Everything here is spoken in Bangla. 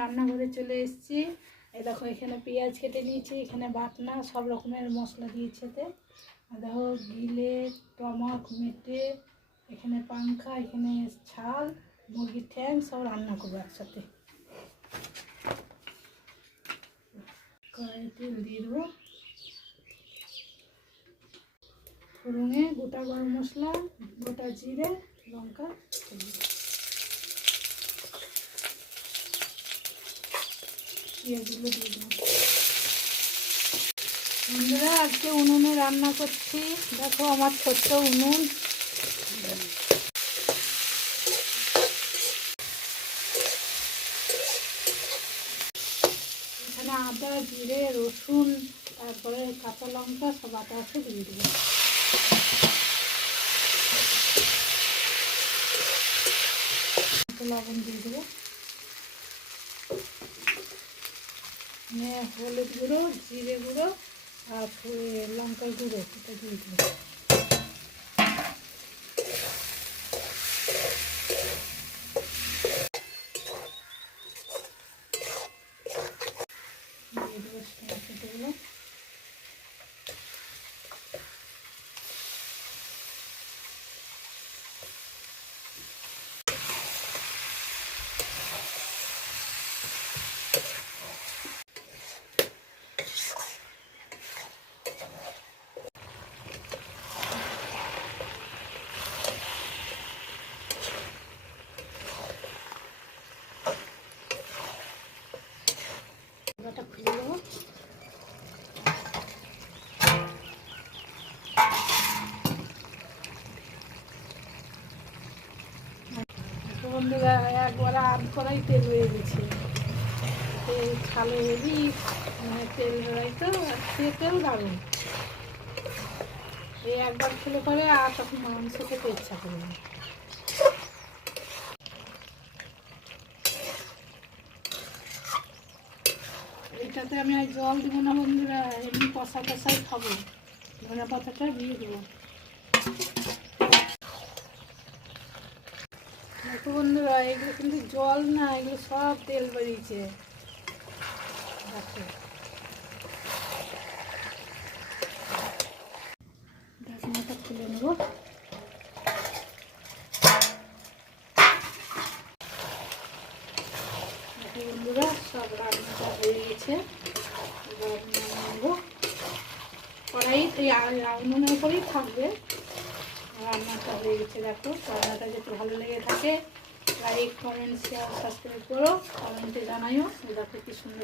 রান্নাঘরে চলে এসেছি। এই দেখো এখানে পেঁয়াজ কেটে নিয়েছি, এখানে বাটনা সব রকমের মশলা দিয়েছে। দেখো গিলে টমাক মেটে, এখানে পাংখা, এখানে ছাল, মুরগির ঠ্যাং সব রান্না করবো একসাথে। কড়াই তেল দিয়ে দেবো, ফোড়নে গোটা গরম মশলা, গোটা জিরে, লঙ্কা, পেঁয়াজগুলো দিয়ে দেবো। বন্ধুরা আজকে উনুনে রান্না করছি। দেখো আমার ছোট্ট উনুন। এখানে আদা জিরে রসুন তারপরে কাঁচা লঙ্কা সব বাটা আছে দিয়ে দেবো। লবণ দিয়ে দেবো, হলুদ গুঁড়ো, জিরে গুঁড়ো আর লঙ্কার গুঁড়ো এটা দিয়ে দেবো। খুলে দেবো। বন্ধুরা একবার আধ কড়াই তেল হয়ে গেছে, খালে হেবি তেল বেড়াই তো, খেতেও দারুণ। এই একবার খেলে পরে আর তখন মাংস খেতে ইচ্ছা করবে। এটাতে আমি আর জল দেবো না বন্ধুরা, এমনি কষা কষাই খাবো। ধনে পাতাটা দিয়ে দেবো। দেখো বন্ধুরা এগুলো কিন্তু জল না, এগুলো সব তেল বেরিয়েছে। দেখো ঢাকনাটা খুলে নেব। দেখো বন্ধুরা সব রান্নাটা হয়ে গেছে। এবার নেব কড়াই, উনুনের উপরেই থাকবে। রান্নাটা হয়ে গেছে। দেখো রান্নাটা যদি ভালো লেগে থাকে লাইক কমেন্ট শেয়ার সাবস্ক্রাইব করো, কমেন্টে জানাইও। দেখো কি সুন্দর।